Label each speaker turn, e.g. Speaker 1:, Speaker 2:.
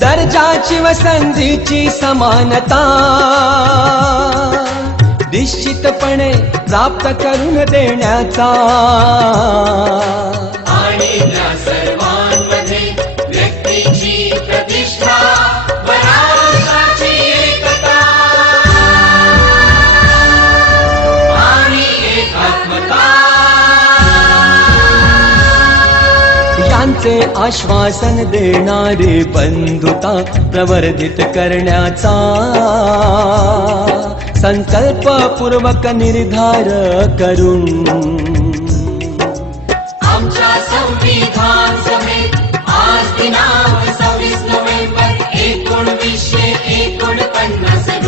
Speaker 1: दर्जाची व संधीची समानता. निश्चितपणे प्राप्त करून देण्याचा.
Speaker 2: आणि त्या सर्वांमध्ये व्यक्तीची प्रतिष्ठा
Speaker 1: यांचे आश्वासन देणारी बंधुता प्रवर्धित करण्याचा संकल्पपूर्वक निर्धार करून
Speaker 2: आमच्या संविधान सभेत आज दिनांक सव्वीस नोव्हेंबर एकोणवीसशे एक